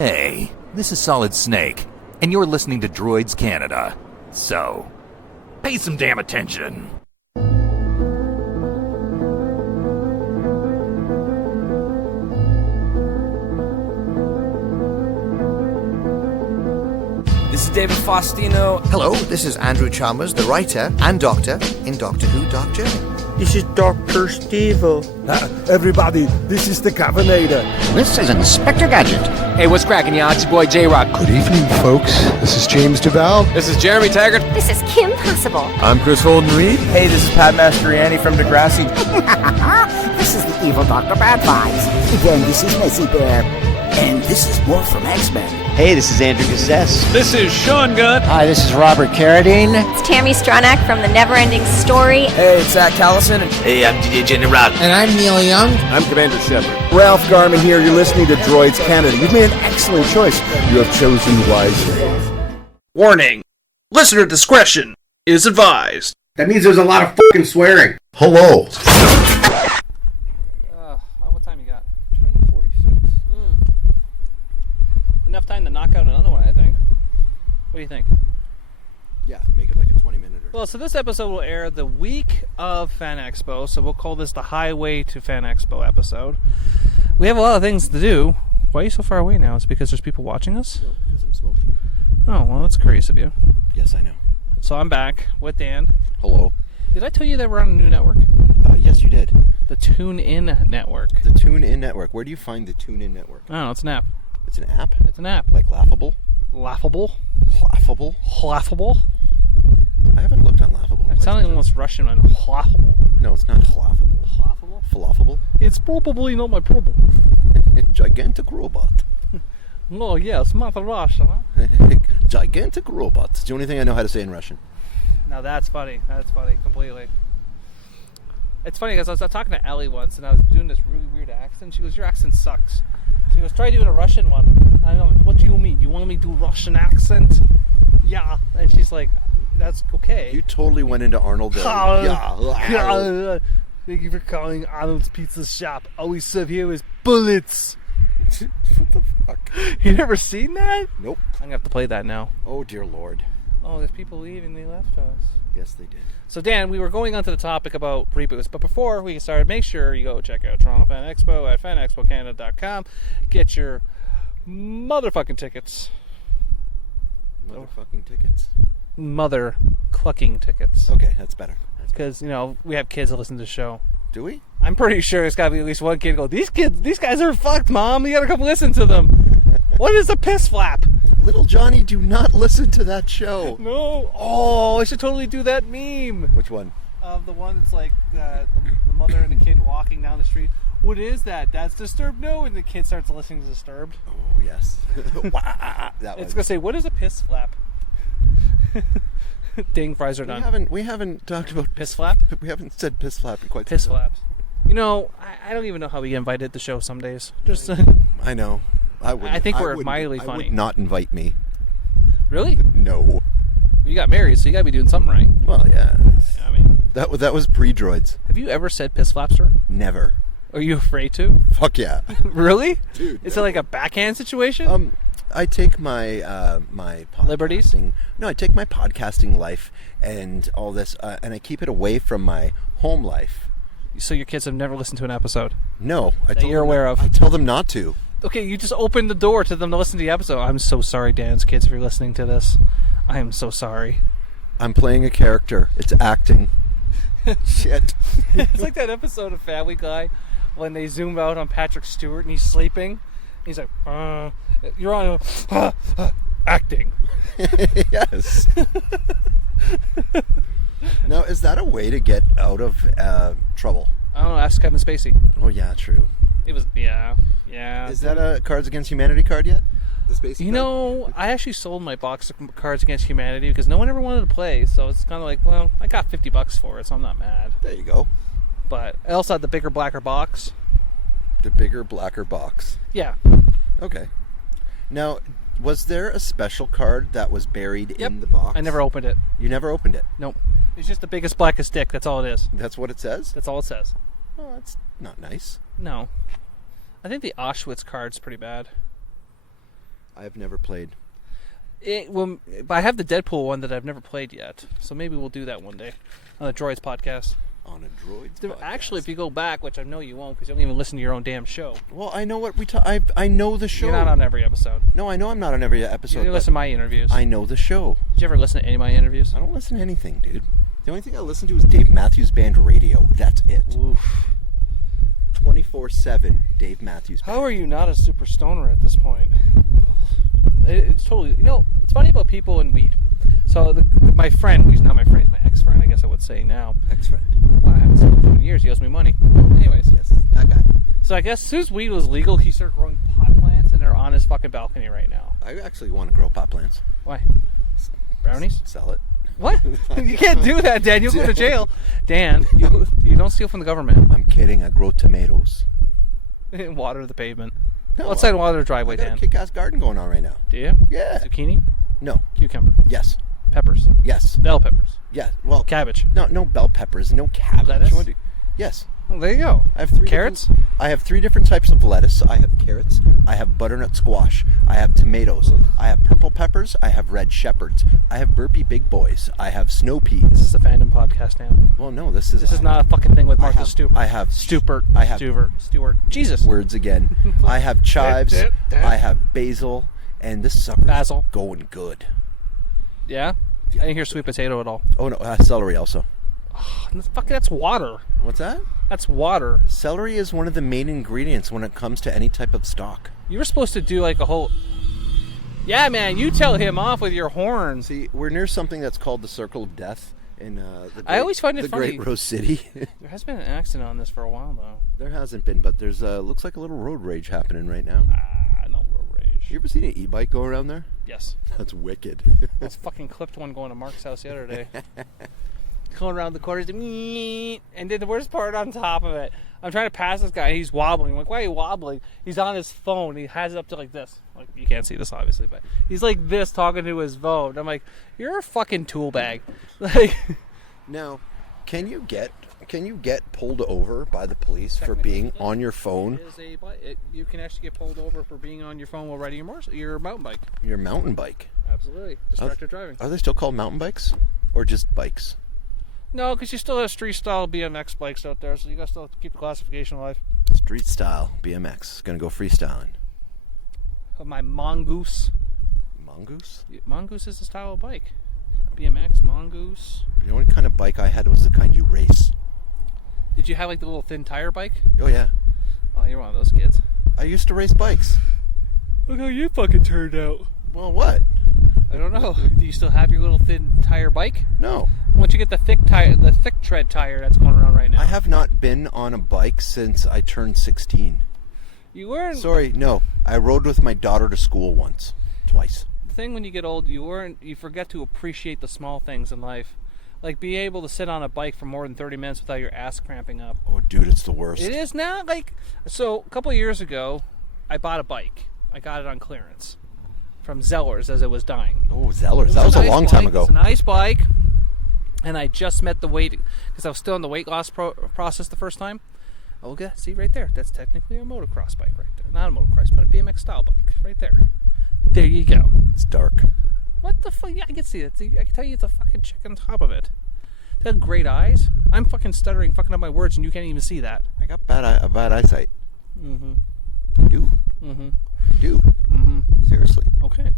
Hey, this is Solid Snake, and you're listening to Droids Canada. So, pay some damn attention. This is David Faustino. Hello, this is Andrew Chalmers, the writer and doctor in Doctor Who Dark Journey. This is Dr. Stevo. Everybody, this is the Cavernator. This is Inspector Gadget. Hey, what's cracking, y'all? It's your boy J-Rock. Good evening, folks. This is James Duval. This is Jeremy Taggart. This is Kim Possible. I'm Chris Holden-Reed. Hey, this is Pat Mastroianni from Degrassi. This is the evil Dr. Bad Vibes. Again, this is Nessie Bear. And this is more from X-Men. Hey, this is Andrew Cassess. This is Sean Gunn. Hi, this is Robert Carradine. It's Tammy Stronach from The Neverending Story. Hey, it's Zach Callison. Hey, I'm DJ Jenny Rock. And I'm Neil Young. I'm Commander Shepard. Ralph Garman here. You're listening to Droids Canada. You've made an excellent choice. You have chosen wisely. Warning. Listener discretion is advised. That means there's a lot of fucking swearing. Hello. What time you got? 10:46. Enough time to knock out another one, I think. What do you think? Yeah, make it like a 20-minute or... Well, so this episode will air the week of Fan Expo, so we'll call this the Highway to Fan Expo episode. We have a lot of things to do. Why are you so far away now? Is it because there's people watching us? No, because I'm smoking. Oh, well, that's curious of you. Yes, I know. So I'm back with Dan. Hello. Did I tell you that we're on a new network? Yes, you did. The TuneIn Network. The TuneIn Network. Where do you find the TuneIn Network? I don't know, it's an app. It's an app? It's an app. Like Laughable? Laughable? Laughable? Laughable? I haven't looked on Laughable. It sounded almost Russian. Laughable? No, it's not Laughable. Laughable? Falafel? It's probably not my problem. Gigantic robot. Oh, yes, Mother Russia, huh? Gigantic robot. It's the only thing I know how to say in Russian. Now that's funny. That's funny, completely. It's funny because I was talking to Ellie once and I was doing this really weird accent. She goes, your accent sucks. She goes, try doing a Russian one. I'm like, what do you mean? You want me to do Russian accent? Yeah. And she's like, that's okay. You totally went into Arnold there. Yeah. Thank you for calling Arnold's Pizza Shop. All we serve here is bullets. What the fuck? You never seen that? Nope. I'm going to have to play that now. Oh, dear Lord. Oh, there's people leaving. They left us. Yes, they did. So, Dan, we were going on to the topic about reboots, but before we started, make sure you go check out Toronto Fan Expo at fanexpocanada.com. Get your motherfucking tickets. Motherfucking tickets? Mother clucking tickets. Okay, that's better. Because, you know, we have kids that listen to the show. Do we? I'm pretty sure there's got to be at least one kid go, these guys are fucked, Mom. You got to come listen to them. What is a piss flap? Little Johnny, do not listen to that show. No. Oh, I should totally do that meme. Which one? The one that's like the mother and the kid walking down the street. What is that? That's Disturbed? No. And the kid starts listening to Disturbed. Oh, yes. That it's going to say, what is a piss flap? Ding, fries are done. We haven't talked about piss flap. We haven't said piss flap in quite some time. Piss flaps. You know, I don't even know how we get invited to the show some days. Just I know. I think we're mildly funny. I would not invite me. Really? No. You got married, so you got to be doing something right. Well, yeah. I mean, that was pre-droids. Have you ever said piss flapster? Never. Are you afraid to? Fuck yeah. Really? Dude. Is it like a backhand situation? I take my my liberties. No, I take my podcasting life and all this, and I keep it away from my home life. So your kids have never listened to an episode? No, you're aware of. I tell them not to. Okay, you just opened the door to them to listen to the episode. I'm so sorry, Dan's kids, if you're listening to this. I am so sorry. I'm playing a character. It's acting. Shit. It's like that episode of Family Guy when they zoom out on Patrick Stewart and he's sleeping. He's like, you're on acting. Yes. Now, is that a way to get out of trouble? I don't know. Ask Kevin Spacey. Oh, yeah, true. It was, yeah. Is that a Cards Against Humanity card yet? The Spacey You card? know, I actually sold my box of Cards Against Humanity because no one ever wanted to play. So it's kind of like, well, I got $50 for it, so I'm not mad. There you go. But I also had the bigger, blacker box. The bigger, blacker box. Yeah. Okay. Now, was there a special card that was buried in the box? I never opened it. You never opened it? Nope. It's just the biggest, blackest dick. That's all it is. That's what it says? That's all it says. Oh, that's not nice. No. I think the Auschwitz card's pretty bad. I've never played. But I have the Deadpool one that I've never played yet, so maybe we'll do that one day on the Droids podcast. On a Droids podcast. Actually, if you go back, which I know you won't because you don't even listen to your own damn show. Well, I know what we talk. I know the show. You're not on every episode. No, I know I'm not on every episode. You listen to my interviews. I know the show. Did you ever listen to any of my interviews? I don't listen to anything, dude. The only thing I listen to is Dave Matthews Band Radio. That's it. Oof. 24/7 Dave Matthews Band. How are you not a super stoner at this point? It's totally... it's funny about people and weed. So my friend, who's not my friend, he's my ex-friend, I guess I would say now. Ex-friend? Well, I haven't seen him in years. He owes me money. Anyways. Yes, that guy. So I guess as soon as weed was legal, he started growing pot plants, and they're on his fucking balcony right now. I actually want to grow pot plants. Why? Brownies? Sell it. What? You can't do that, Dan. You'll go to jail. Dan, you don't steal from the government. I'm kidding. I grow tomatoes. Water the pavement. No, Outside water the driveway, I got Dan. a kick-ass garden going on right now. Do you? Yeah. Zucchini? No. Cucumber? Yes. Peppers? Yes. Bell peppers? Yeah. Well, cabbage? No bell peppers. No cabbage. Lettuce? Yes. Well, there you go. I have 3 carrots. I have 3 different types of lettuce. I have carrots. I have butternut squash. I have tomatoes. I have purple peppers. I have red shepherds. I have burpee big boys. I have snow peas. This is a fandom podcast now. Well, no, this is not a fucking thing with Martha Stewart. I have Stewart. I have Stewart. Jesus. Words again. I have chives. I have basil, and this sucker's going good. Yeah? I didn't hear sweet potato at all. Oh no, celery also. That's water. What's that? That's water. Celery is one of the main ingredients when it comes to any type of stock. You were supposed to do like a whole... Yeah, man, you tell him off with your horns. See, we're near something that's called the Circle of Death in I always find it the funny. Great Rose City. There has been an accident on this for a while, though. There hasn't been, but there's looks like a little road rage happening right now. No road rage. You ever seen an e-bike go around there? Yes. That's wicked. I was fucking clipped one going to Mark's house the other day. Going around the corners, and then the worst part on top of it, I'm trying to pass this guy, he's wobbling. I'm like, why are you wobbling? He's on his phone, he has it up to like this. Like, you can't see this obviously, but he's like this talking to his phone. I'm like, you're a fucking tool bag. Like, now, can you get pulled over by the police for being on your phone? You can actually get pulled over for being on your phone while riding your mountain bike. Your mountain bike? Absolutely. Distracted driving. Are they still called mountain bikes? Or just bikes? No, because you still have street style BMX bikes out there, so you got to still keep the classification alive. Street style BMX. Gonna go freestyling. My Mongoose. Mongoose? Mongoose is the style of bike. BMX, Mongoose. The only kind of bike I had was the kind you race. Did you have like the little thin tire bike? Oh yeah. Oh, you're one of those kids. I used to race bikes. Look how you fucking turned out. Well, what? I don't know. Do you still have your little thin tire bike? No. Once you get the thick tread tire that's going around right now. I have not been on a bike since I turned 16. You weren't. Sorry, no. I rode with my daughter to school twice. The thing when you get old, you forget to appreciate the small things in life. Like being able to sit on a bike for more than 30 minutes without your ass cramping up. Oh, dude, it's the worst. It is now. So a couple of years ago, I bought a bike. I got it on clearance from Zellers as it was dying. Oh, Zellers. That was a long time ago. It's a nice bike. And I just met the weight, because I was still in the weight loss process the first time. Oh, see right there. That's technically a motocross bike right there. Not a motocross, but a BMX style bike right there. There you go. It's dark. What the fuck? Yeah, I can see it. I can tell you it's a fucking chick on top of it. They have great eyes. I'm fucking stuttering, fucking up my words, and you can't even see that. I got bad eyesight. Mm-hmm. Do. Mm-hmm. Do. Mm-hmm. Seriously. Okay.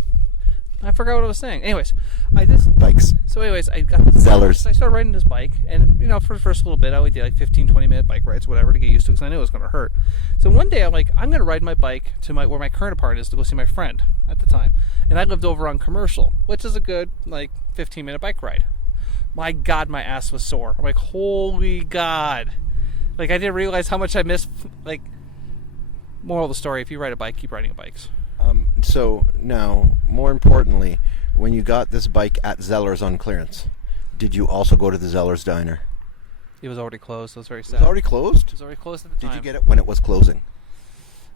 I forgot what I was saying. Anyways, bikes. So anyways, I got Zellers. I started riding this bike, and for the first little bit, I would do like 15, 20-minute bike rides, whatever, to get used to, because I knew it was going to hurt. So one day, I'm like, I'm going to ride my bike to where my current apartment is to go see my friend at the time, and I lived over on Commercial, which is a good 15-minute bike ride. My God, my ass was sore. I'm like, holy God! I didn't realize how much I missed. Moral of the story: if you ride a bike, keep riding bikes. So now, more importantly, when you got this bike at Zellers on clearance, did you also go to the Zellers diner? It was already closed. It was very sad. It was already closed? It was already closed at the time. Did you get it when it was closing?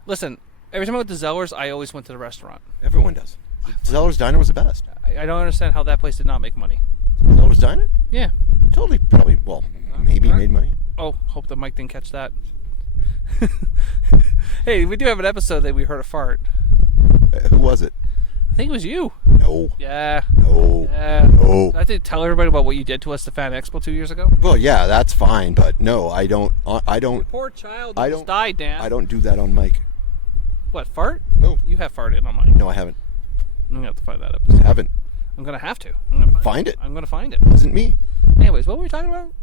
Listen, every time I went to Zellers, I always went to the restaurant. Everyone does. Zellers diner was the best. I don't understand how that place did not make money. Zellers diner? Yeah. Totally, probably, maybe made money. Oh, hope the mic didn't catch that. Hey, we do have an episode that we heard a fart. Who was it? think it was you. No. Yeah. No. Yeah. No. I did tell everybody about what you did to us at the Fan Expo 2 years ago. Well, yeah, that's fine, but no, I don't. Poor child I almost died, Dan. I don't do that on mic. What, fart? No. You have farted on mine. No, I haven't. I'm going to have to find that I episode. haven't. I'm going to have to. I'm gonna Find it. I'm going to find it. It wasn't me. Anyways, what were we talking about?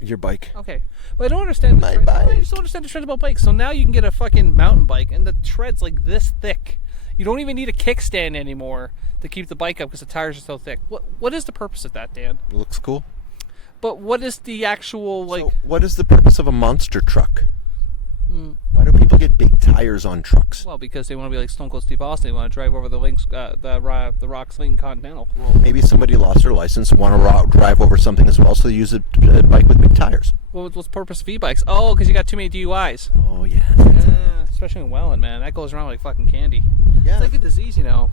Your bike. Okay. Well, I don't understand the trend. I just don't understand the trend about bikes. So now you can get a fucking mountain bike, and the tread's like this thick. You don't even need a kickstand anymore to keep the bike up because the tires are so thick. What is the purpose of that, Dan? It looks cool. But what is the actual, like... So what is the purpose of a monster truck? Why do people get big tires on trucks? Well, because they want to be like Stone Cold Steve Austin. They want to drive over the Rock's Lincoln Continental. Maybe somebody lost their license, want to drive over something as well, so they use a bike with big tires. Well, what's the purpose of e-bikes? Oh, because you got too many DUIs. Oh, yeah. Yeah, especially in Welland, man. That goes around like fucking candy. Yeah. It's like a disease, you know.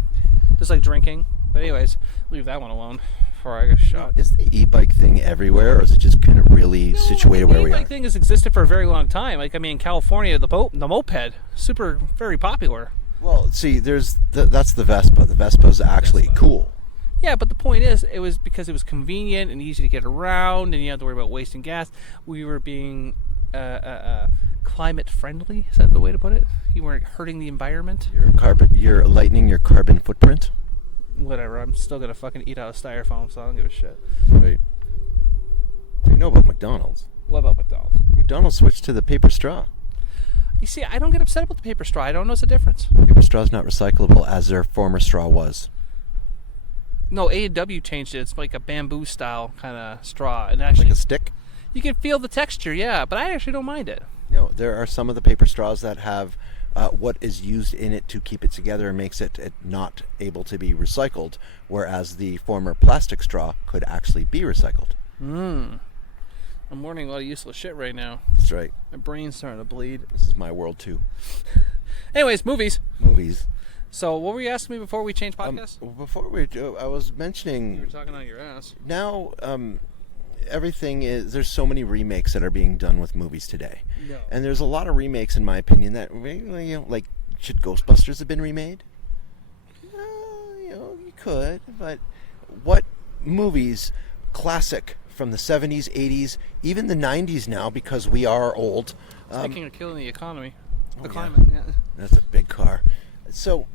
Just like drinking. But anyways, leave that one alone before I get shot. Is the e-bike thing everywhere, or is it just kind of really situated where we are? The e-bike thing has existed for a very long time. Like, I mean, in California, the moped, very popular. Well, see, that's the Vespa. The Vespa's actually cool. Yeah, but the point is, it was because it was convenient and easy to get around, and you didn't have to worry about wasting gas. We were being climate friendly. Is that the way to put it? You weren't hurting the environment. You're lightening your carbon footprint. Whatever. I'm still gonna fucking eat out of styrofoam, so I don't give a shit. Right. You know about McDonald's? What about McDonald's? McDonald's switched to the paper straw. You see, I don't get upset about the paper straw. I don't know what's the difference. Paper straw is not recyclable as their former straw was. No, A&W changed it. It's like a bamboo style kind of straw, and actually like a stick. You can feel the texture, yeah, but I actually don't mind it. No, there are some of the paper straws that have what is used in it to keep it together and makes it not able to be recycled, whereas the former plastic straw could actually be recycled. I'm learning a lot of useless shit right now. That's right. My brain's starting to bleed. This is my world too. Anyways, movies. So what were you asking me before we changed podcasts? Before we do, I was mentioning... You were talking on your ass. Now, everything is... There's so many remakes that are being done with movies today. No. And there's a lot of remakes, in my opinion, that, you know, like, should Ghostbusters have been remade? You know, you could, but what movies, classic, from the 70s, 80s, even the 90s now, because we are old... Speaking of killing the economy. The Oh, climate, yeah. That's a big car. So,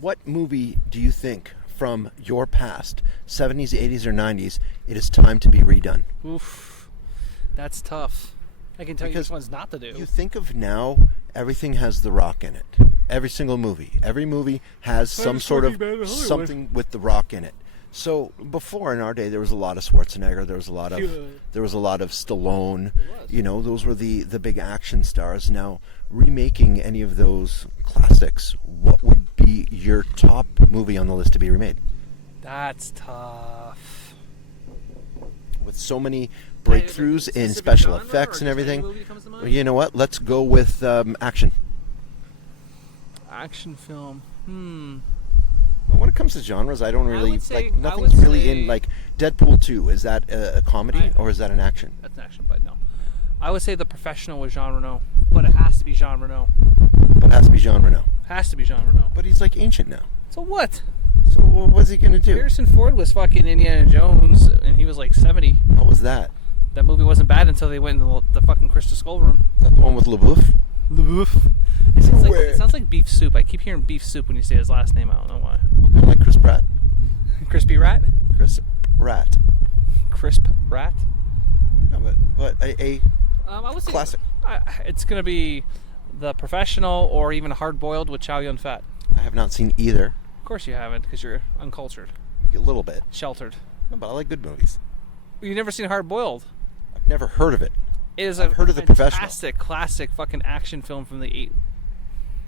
what movie do you think from your past, 70s, 80s, or 90s, it is time to be redone? Oof. That's tough. I can tell you which one's not to do. You think of now, everything has The Rock in it. Every single movie. Every movie has some sort of something with The Rock in it. So before in our day, there was a lot of Schwarzenegger. There was a lot of Stallone. You know, those were the big action stars. Now, remaking any of those classics, what would be your top movie on the list to be remade? That's tough. With so many breakthroughs in special effects and everything, you know what? Let's go with action. Action film. When it comes to genres, I don't really say- like. Nothing's really in like Deadpool 2. Is that a comedy or is that an action? That's an action, but no. I would say The Professional was Jean Reno, but it has to be Jean Reno. But it has to be Jean Reno. Has to be Jean Reno. But he's like ancient now. So what? So what's he gonna do? Harrison Ford was fucking Indiana Jones, and he was like 70. What was that? That movie wasn't bad until they went in the fucking Crystal Skull room. Is that the one with LaBeouf? LaBeouf. It sounds like beef soup. I keep hearing beef soup when you say his last name. I don't know why. Kind of like Chris Pratt. Crispy Rat? Chris Pratt. Crisp Rat? No, but a I would say classic. It's going to be The Professional or even Hard Boiled with Chow Yun-Fat. I have not seen either. Of course you haven't, because you're uncultured. A little bit. Sheltered. No, but I like good movies. You've never seen Hard Boiled? I've never heard of it. It is I've heard of The Professional. Fantastic, classic fucking action film from the 80s.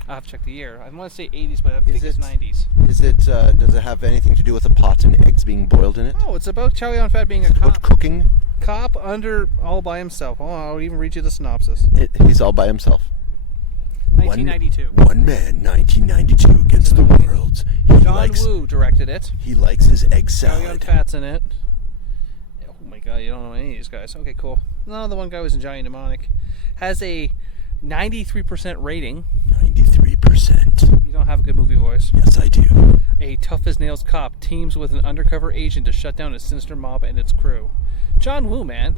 I'll have to check the year. I want to say 80s, but I think it's 90s. Is it? Does it have anything to do with a pot and eggs being boiled in it? Oh, it's about Chow Yun-Fat being a cop. About cooking? Cop under all by himself. Oh, I'll even read you the synopsis. He's all by himself. 1992. One man, 1992, against the world. John Woo directed it. He likes his egg Chow salad. Yun-Fat's in it. Oh my god, you don't know any of these guys. Okay, coll. No, the one guy was in Johnny Mnemonic. Has a 93% rating. 93%. You don't have a good movie voice. Yes, I do. A A tough-as-nails cop teams with an undercover agent to shut down a sinister mob and its crew. John Woo, man.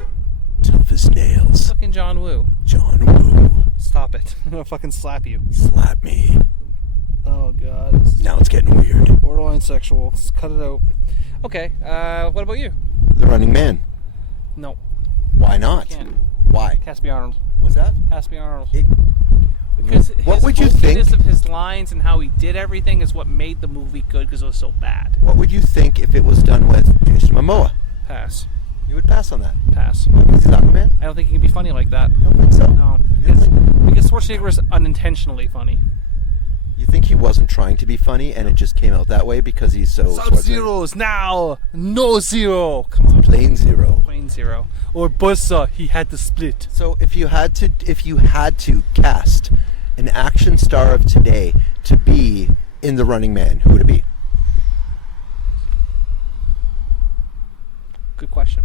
Tough as nails. Fucking John Woo. John Woo. Stop it. I'm gonna fucking slap you. Slap me. Oh, God. Now it's getting weird. Borderline sexual. Let's cut it out. Okay, what about you? The Running Man. No. Why not? Can't. Why? Has to be Arnold. What's that? Has to be Arnold. It- Because What his would you think? hokiness of his lines and how he did everything is what made the movie good because it was so bad. What would you think if it was done with Jason Momoa? Pass. You would pass on that. Pass. Because he's Aquaman? I don't think he can be funny like that. You don't think so? No. You don't think- Because Schwarzenegger was unintentionally funny. You think he wasn't trying to be funny and it just came out that way because he's so Schwarzenegger? Sub-Zero's now! No Zero! Come on. Plain Zero. Plain Zero. Or Bussa, he had to split. So if you had to cast an action star of today to be in The Running Man, who would it be? Good question.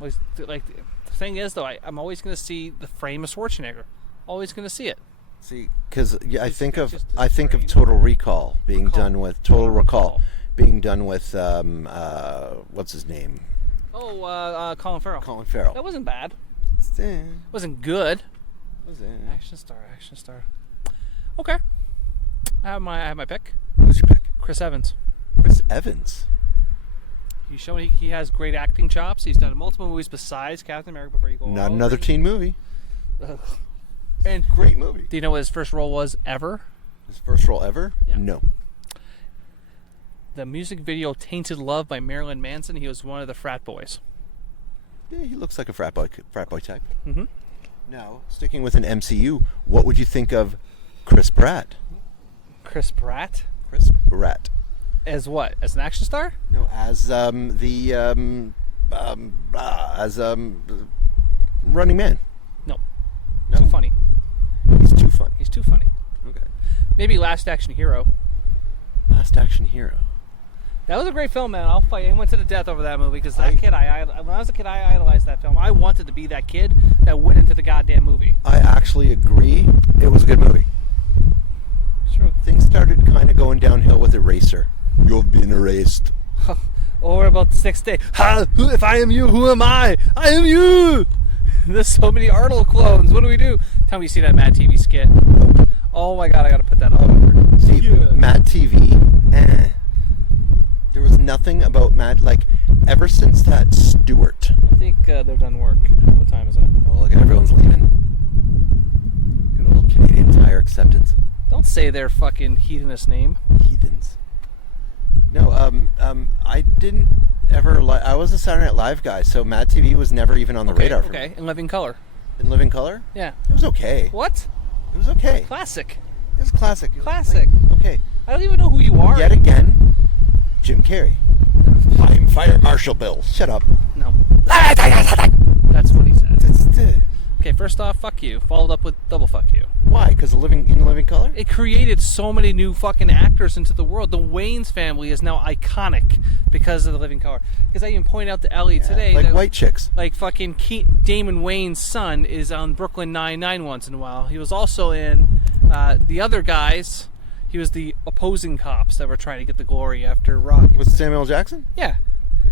Like, the thing is, though, I'm always going to see the frame of Schwarzenegger. Always going to see it. See, because I think of just his Total Recall being Recall. done with Total Recall being done with what's his name? Oh, Colin Farrell. Colin Farrell. That wasn't bad. Eh, Wasn't good. was it? Action star. Okay. I have my pick. Who's your pick? Chris Evans. Chris Evans. He's shown he has great acting chops. He's done multiple movies besides Captain America before you go. Not another teen movie. Ugh. And Great movie. do you know what his first role was ever? His first role ever? Yeah. No. The music video "Tainted Love" by Marilyn Manson. He was one of the frat boys. Yeah, he looks like a frat boy type. Mm-hmm. Now, sticking with an MCU, what would you think of Chris Pratt? Chris Pratt Chris Pratt. as what? As an action star? No, as Running Man. No. No? Too funny. He's too funny. He's too funny. Okay. Maybe Last Action Hero. Last Action Hero. That was a great film, man. I'll fight anyone to the death over that movie because that kid, when I was a kid, I idolized that film. I wanted to be that kid that went into the goddamn movie. I actually agree. It was a good movie. True. Things started kind of going downhill with Eraser. You've been erased. Or about the sixth day. If I am you, who am I? I am you! There's so many Arnold clones. What do we do? Tell me you see that Mad TV skit. Oh my god, I gotta put that on. See, Mad TV, there was nothing about Mad, like, ever since that Stewart. I think they're done work. What time is it? Oh, look, everyone's leaving. Good old Canadian Tire Acceptance. Don't say their fucking heathenist name. Heathens. No, I didn't ever I was a Saturday Night Live guy, so Mad TV was never even on the radar for Okay, me. in Living Color. In Living Color? Yeah. It was okay. What? It was okay. Classic. It was classic. Classic. Like, okay. I don't even know who you are. Yet again, Jim Carrey. I'm Fire Marshal Bill. Shut up. No. That's what he said. Okay, first off, fuck you. Followed up with double fuck you. Why? Because in Living Color? It created so many new fucking actors into the world. The Wayans family is now iconic because of the Living Color. Because I even pointed out to Ellie today like that, white chicks. Like fucking Damon Wayans' son is on Brooklyn Nine-Nine once in a while. He was also in The Other Guys. He was the opposing cops that were trying to get the glory after Rock. With Samuel L. Jackson? Yeah.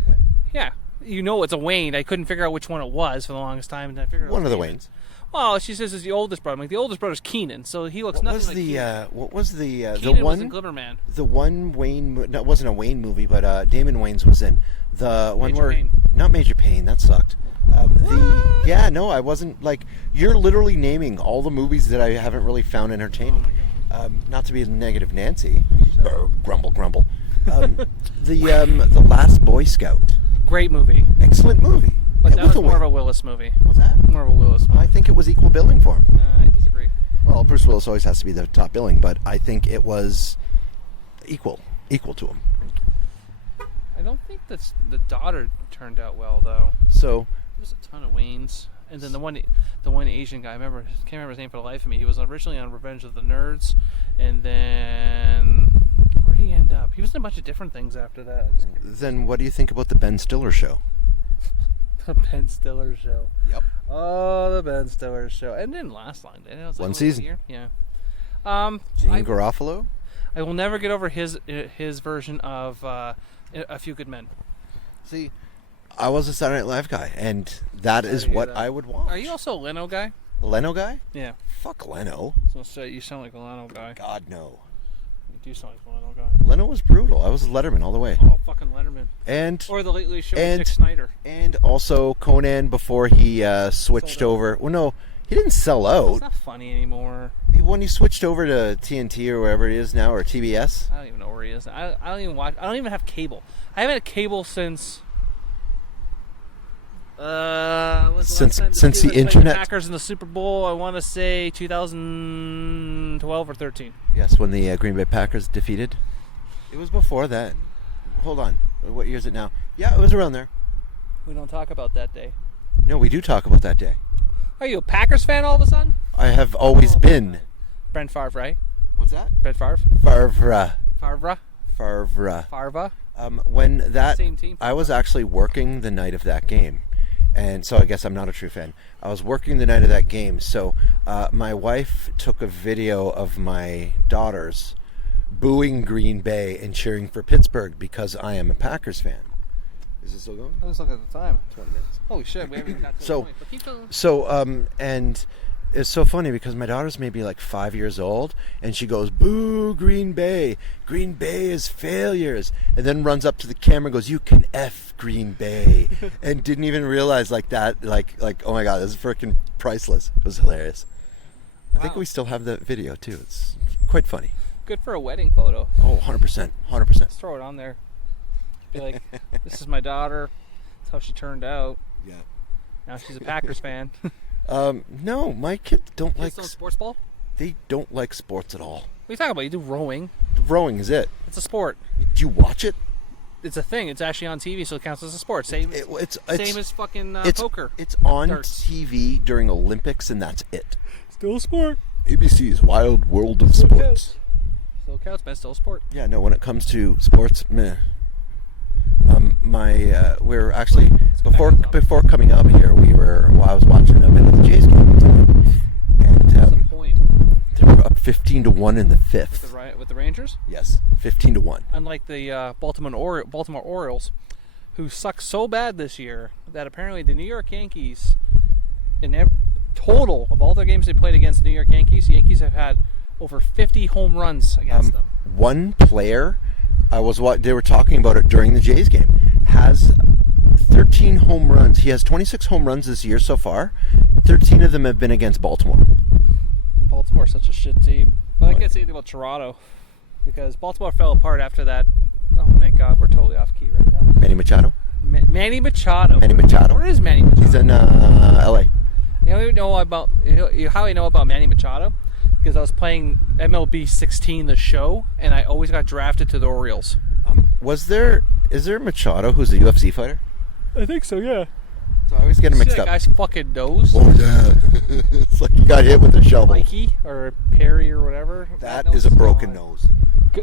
Okay. Yeah. You know it's a Wayne. I couldn't figure out which one it was for the longest time. And I figured One of the Waynes. Well, she says it's the oldest brother. I'm like, the oldest brother's Keenan, so he looks nothing like Keenan. What was the Keenan one? was in Glitterman. The one Wayne. No, it wasn't a Wayne movie, but Damon Wayans was in the one Major where Payne. not Major Payne. That sucked. No, I wasn't like. You're literally naming all the movies that I haven't really found entertaining. Not to be a negative Nancy. Grumble. The Last Boy Scout. Great movie. Excellent movie. But that with was more of a Willis movie. What's that? More of a Willis movie. I think it was equal billing for him. I disagree. Well, Bruce Willis always has to be the top billing, but I think it was equal to him. I don't think the daughter turned out well though. So there's a ton of Waynes, and then the one Asian guy. I can't remember his name for the life of me. He was originally on Revenge of the Nerds, and then where did he end up? He was in a bunch of different things after that. Then what do you think about the Ben Stiller show? The Ben Stiller show. Yep. Oh, the Ben Stiller show. And it didn't last long, did it? It was like One season. A year? Yeah. Jean Garofalo? I will never get over his version of A Few Good Men. See, I was a Saturday Night Live guy, and that is what I would watch. Are you also a Leno guy? Leno guy? Yeah. Fuck Leno. So you sound like a Leno guy. God, no. You do sound like a Leno guy. Leno was brutal. I was a Letterman all the way. Oh, fucking Letterman. Or the Late Late Show with Dick Snyder. And also Conan before he switched over. Well, no, he didn't sell out. It's not funny anymore. When he switched over to TNT or wherever it is now, or TBS. I don't even know where he is. I don't even watch. I don't even have cable. I haven't had cable since. Since the internet. The Packers in the Super Bowl. I want to say 2012 or 13. Yes, when the Green Bay Packers defeated. It was before that. Hold on. What year is it now? Yeah, it was around there. We don't talk about that day. No, we do talk about that day. Are you a Packers fan all of a sudden? I have always been. Brent Favre, right? What's that? Brent Favre. Favre. When that, Same team. I was actually working the night of that game, and so I guess I'm not a true fan. I was working the night of that game, so my wife took a video of my daughters booing Green Bay and cheering for Pittsburgh because I am a Packers fan. Is it still going? Let's look at the time. 20 minutes. Holy shit, we haven't got to the point. But keep going. And it's so funny because my daughter's maybe like 5 years old, and she goes, "Boo, Green Bay! Green Bay is failures!" And then runs up to the camera and goes, "You can F Green Bay," and didn't even realize like that, like oh my god, this is freaking priceless. It was hilarious. I think we still have that video too. It's quite funny. Good for a wedding photo. Oh, 100%, 100%. Let's throw it on there. Be like, this is my daughter. That's how she turned out. Yeah. Now she's a Packers fan. No, my kids don't like sports ball. They don't like sports at all. What are you talking about? You do rowing. Rowing is it. It's a sport. Do you watch it? It's a thing. It's actually on TV, so it counts as a sport. Same as fucking poker. It's on darts. TV during Olympics, and that's it. Still a sport. ABC's Wild World of Sports. Still counts, man. Still a sport. Yeah, no. When it comes to sports, meh. We're actually before coming up here, I was watching a bit of the Jays game, and What's the point? they were up 15-1 in the fifth. With the Rangers? Yes, 15-1. Unlike the Baltimore Orioles, who suck so bad this year that apparently the New York Yankees, in total of all their games they played against the New York Yankees, the Yankees have had over 50 home runs against them. One player, they were talking about it during the Jays game, has 13 home runs. He has 26 home runs this year so far. 13 of them have been against Baltimore. Baltimore's such a shit team. But I can't say anything about Toronto because Baltimore fell apart after that. Oh my God, we're totally off key right now. Manny Machado. Manny Machado. Where is Manny Machado? He's in L.A. How I know about Manny Machado? Because I was playing MLB 16, the show, and I always got drafted to the Orioles. Is there Machado who's a UFC fighter? I think so, yeah. So I always get him mixed up. That guy's fucking nose. Oh yeah, it's like he got hit with a shovel. Mikey or Perry or whatever. That is a broken nose.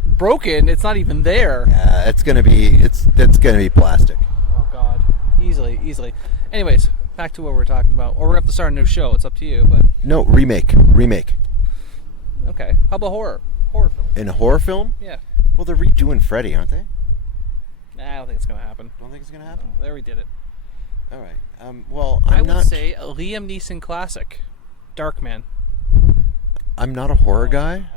Broken? It's not even there. Yeah, it's gonna be plastic. Oh God, easily. Anyways, back to what we're talking about. Or we're gonna have to start a new show. It's up to you, but no remake. Okay, how about horror film? In a horror film? Yeah. Well, they're redoing Freddy, aren't they? Nah, I don't think it's gonna happen. Don't think it's gonna happen? No, they already did it. All right. Well, I would say a Liam Neeson classic, Darkman. I'm not a horror guy.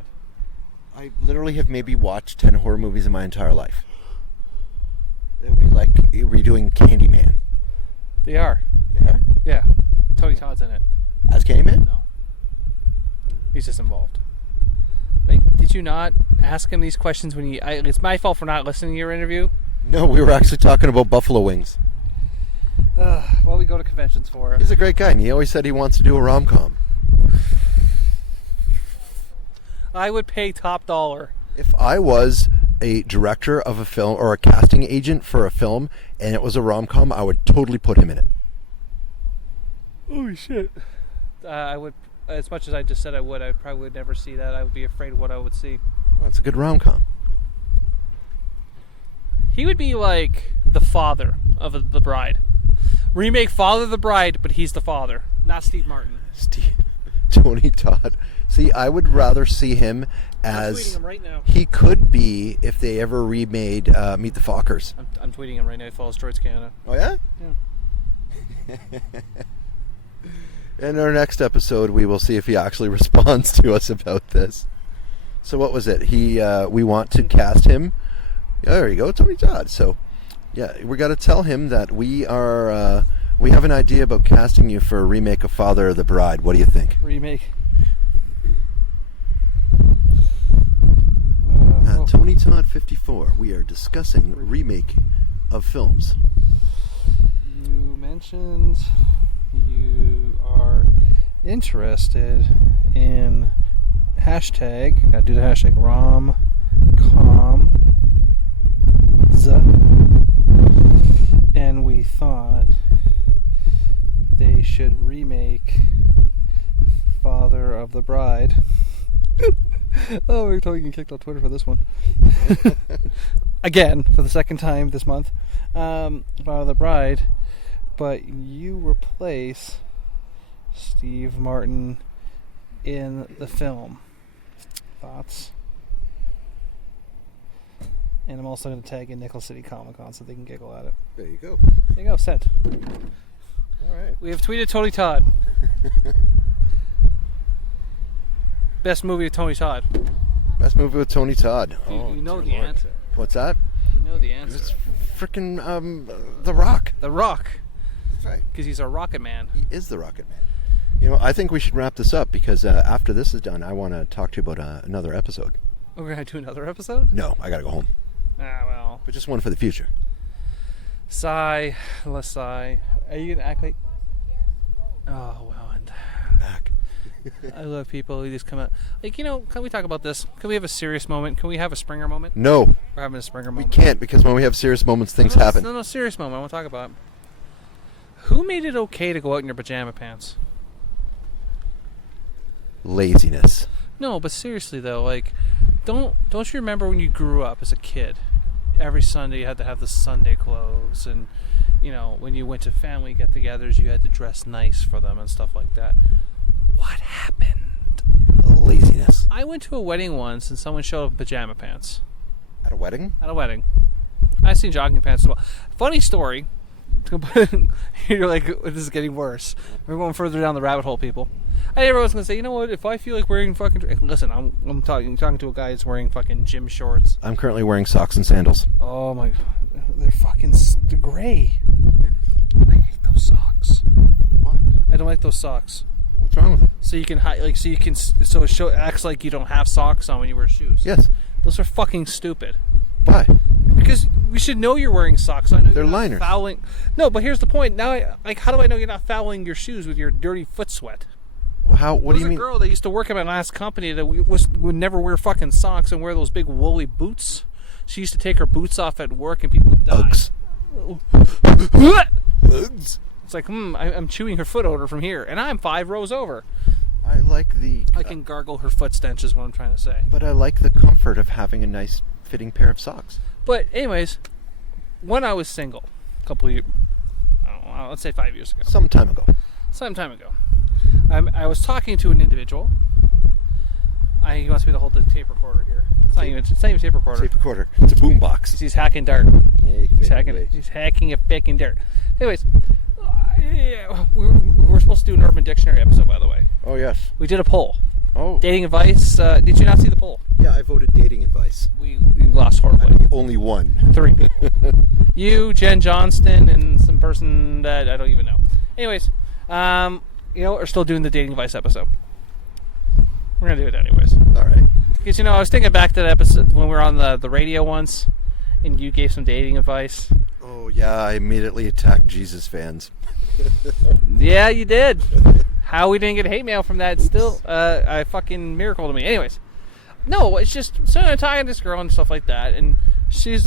I literally have maybe watched 10 horror movies in my entire life. It would be like redoing Candyman. They are. They are? Yeah. Tony Todd's in it. As Candyman? No. He's just involved. Like, did you not ask him these questions when it's my fault for not listening to your interview? No, we were actually talking about buffalo wings. Well, we go to conventions for it. He's a great guy, and he always said he wants to do a rom-com. I would pay top dollar. If I was a director of a film or a casting agent for a film and it was a rom-com, I would totally put him in it. Holy shit. I would, as much as I just said I probably would never see that. I would be afraid of what I would see. Well, it's a good rom-com. He would be like the father of the bride. Remake Father of the Bride, but he's the father, not Steve Martin. Tony Todd. See, I would rather see him as tweeting him right now. he could be if they ever remade Meet the Fockers. I'm tweeting him right now. He follows Droids Canada. Oh yeah? Yeah. In our next episode, we will see if he actually responds to us about this. So what was it? We want to cast him. Yeah, there you go, Tony Todd. So, yeah, we got to tell him that we have an idea about casting you for a remake of Father of the Bride. What do you think? Remake. Tony Todd 54. We are discussing remake of films. You mentioned you are interested in hashtag. Gotta do the hashtag romcoms. And we thought they should remake Father of the Bride. Oh, we're totally getting kicked off Twitter for this one. Again, for the second time this month. Father of the Bride. But you replace Steve Martin in the film. Thoughts? And I'm also going to tag in Nickel City Comic Con so they can giggle at it. There you go. There you go, sent. All right. We have tweeted Tony Todd. Best movie with Tony Todd. Best movie with Tony Todd. You know the answer. What's that? You know the answer. It's freaking The Rock. The Rock. That's right. Because he's a rocket man. He is the Rocket Man. You know, I think we should wrap this up because after this is done, I want to talk to you about another episode. Oh, we're going to do another episode? No, I got to go home. Well. But just one for the future. Sigh. Let's sigh. Are you going to act like... Oh, well, and... Back. I love people who just come out. Like, you know, can we talk about this? Can we have a serious moment? Can we have a Springer moment? No. We're having a Springer We moment. can't because when we have serious moments, things happen. No, serious moment. I want to talk about. Who made it okay to go out in your pajama pants? Laziness. No, but seriously though, like, don't you remember when you grew up as a kid? Every Sunday you had to have the Sunday clothes, and you know when you went to family get-togethers, you had to dress nice for them and stuff like that. What happened? Laziness. I went to a wedding once, and someone showed up in pajama pants. At a wedding? At a wedding. I've seen jogging pants as well. Funny story. You're like, this is getting worse. We're going further down the rabbit hole, people. I never was going to say, you know what, if I feel like wearing fucking... Listen, I'm talking to a guy that's wearing fucking gym shorts. I'm currently wearing socks and sandals. Oh my... They're fucking gray. I hate those socks. Why? I don't like those socks. What's wrong with them? So you can so it acts like you don't have socks on when you wear shoes. Yes. Those are fucking stupid. Why? Because we should know you're wearing socks. So I know they're you're not liners. Fouling. No, but here's the point. Now, how do I know you're not fouling your shoes with your dirty foot sweat? How? What do you mean? There was a girl that used to work at my last company that would never wear fucking socks and wear those big woolly boots. She used to take her boots off at work and people would die. Uggs. Uggs. It's like, I'm chewing her foot odor from here, and I'm 5 rows over. I like the... I can gargle her foot stench is what I'm trying to say. But I like the comfort of having a nice fitting pair of socks. But anyways, when I was single, a couple of years, let's say 5 years ago. Some time ago. I was talking to an individual. He wants me to hold the tape recorder here. It's not even a tape recorder. Tape recorder. It's a boombox. He's hacking dirt. Yeah, He's hacking a fucking dirt. Anyways, we're supposed to do an Urban Dictionary episode, by the way. Oh, yes. We did a poll. Oh. Dating advice. Did you not see the poll? Yeah, I voted dating advice. We lost horribly. I'm the only one. 3 people. You, Jen Johnston, and some person that I don't even know. Anyways, we're still doing the dating advice episode. We're going to do it anyways. All right. Because, I was thinking back to that episode when we were on the radio once, and you gave some dating advice. Oh, yeah, I immediately attacked Jesus fans. Yeah, you did. How we didn't get hate mail from that, still a fucking miracle to me. Anyways, no, it's just, so I'm talking to this girl and stuff like that, and she's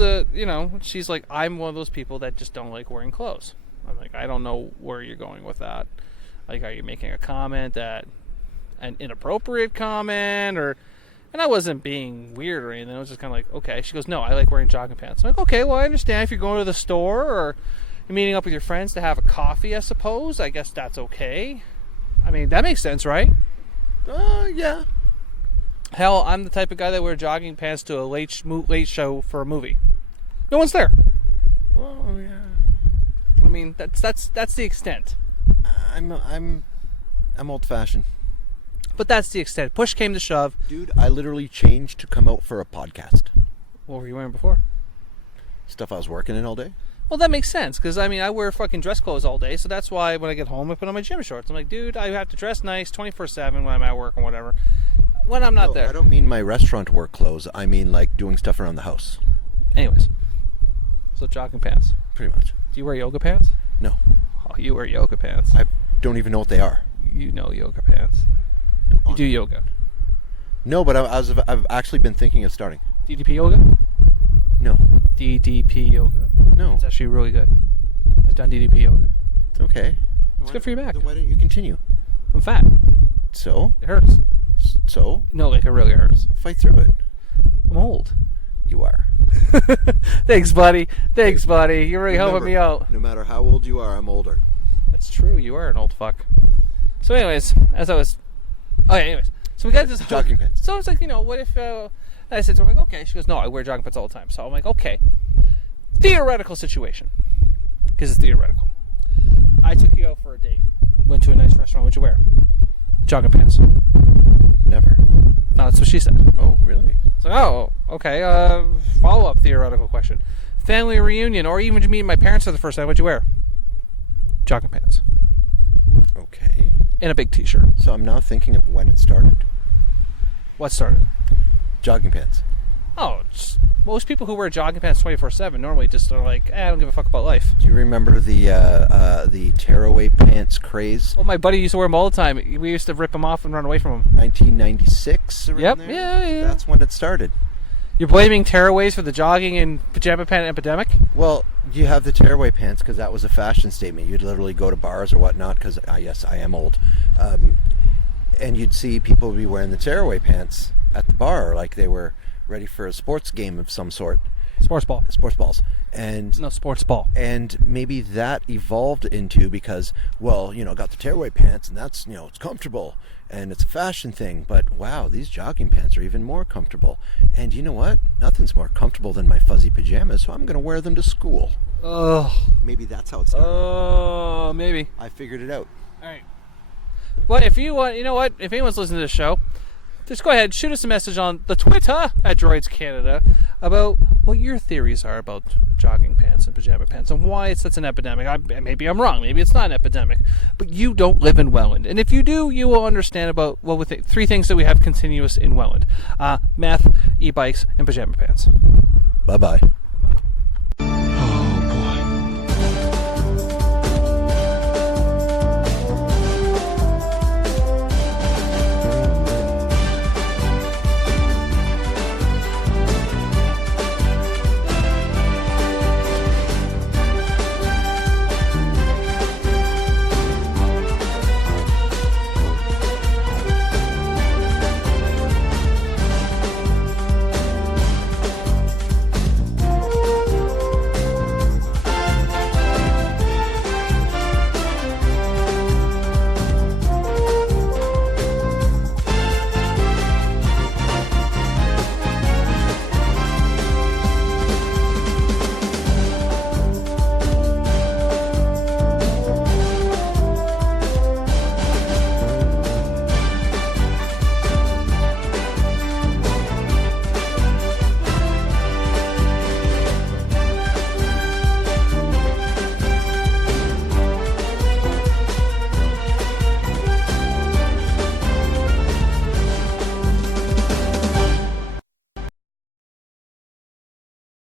she's like, I'm one of those people that just don't like wearing clothes. I'm like, I don't know where you're going with that. Like, are you making a comment that, an inappropriate comment, or... And I wasn't being weird or anything. I was just kind of like, okay. She goes, no, I like wearing jogging pants. I'm like, okay, well, I understand if you're going to the store or you're meeting up with your friends to have a coffee, I suppose. I guess that's okay. I mean, that makes sense, right? Yeah. Hell, I'm the type of guy that wear jogging pants to a late show for a movie. No one's there. Oh yeah. I mean, that's the extent. I'm old-fashioned. But that's the extent. Push came to shove. Dude, I literally changed to come out for a podcast. What were you wearing before? Stuff I was working in all day. Well, that makes sense, because, I mean, I wear fucking dress clothes all day, so that's why when I get home, I put on my gym shorts. I'm like, dude, I have to dress nice 24/7 when I'm at work or whatever. When I'm not there. I don't mean my restaurant work clothes. I mean, like, doing stuff around the house. Anyways. So, jogging pants. Pretty much. Do you wear yoga pants? No. Oh, you wear yoga pants. I don't even know what they are. You know yoga pants. You do yoga. No, but I've actually been thinking of starting. DDP yoga? No. DDP yoga. No. It's actually really good. I've done DDP yoga. It's okay. It's good for your back. Then why don't you continue? I'm fat. So? It hurts. So? No, like it really hurts. Fight through it. I'm old. You are. Thanks, buddy. Thanks, buddy. You're really helping me out. No matter how old you are, I'm older. That's true. You are an old fuck. So, anyways, as I was... Okay, anyways. So we got this... Jogging pants. So I was like, you know, what if... I said to her, I'm like, okay. She goes, no, I wear jogging pants all the time. So I'm like, okay. Theoretical situation. Because it's theoretical. I took you out for a date. Went to a nice restaurant. What'd you wear? Jogging pants. Never. No, that's what she said. Oh, really? So, oh, okay. Follow-up theoretical question. Family reunion, or even to meet my parents for the first time, what'd you wear? Jogging pants. Okay. And a big t-shirt. So I'm now thinking of when it started. What started? Jogging pants. Oh, most people who wear jogging pants 24/7 normally just are like, I don't give a fuck about life. Do you remember the tearaway pants craze? Well, my buddy used to wear them all the time. We used to rip them off and run away from them. 1996? Yep, there? yeah. That's when it started. You're blaming tearaways for the jogging and pajama pant epidemic? Well, you have the tearaway pants because that was a fashion statement. You'd literally go to bars or whatnot because, yes, I am old. And you'd see people be wearing the tearaway pants at the bar like they were ready for a sports game of some sort. Sports ball. Sports balls. And no, sports ball. And maybe that evolved into because, well, you know, got the tearaway pants and that's, you know, it's comfortable and it's a fashion thing. But wow, these jogging pants are even more comfortable. And you know what? Nothing's more comfortable than my fuzzy pajamas, so I'm going to wear them to school. Oh. Maybe that's how it started. Oh, maybe. I figured it out. All right. But if you want, you know what? If anyone's listening to this show, just go ahead, shoot us a message on the Twitter at Droids Canada about what your theories are about jogging pants and pajama pants and why it's such an epidemic. Maybe I'm wrong. Maybe it's not an epidemic. But you don't live in Welland. And if you do, you will understand about three things that we have continuous in Welland. Meth, e-bikes, and pajama pants. Bye-bye.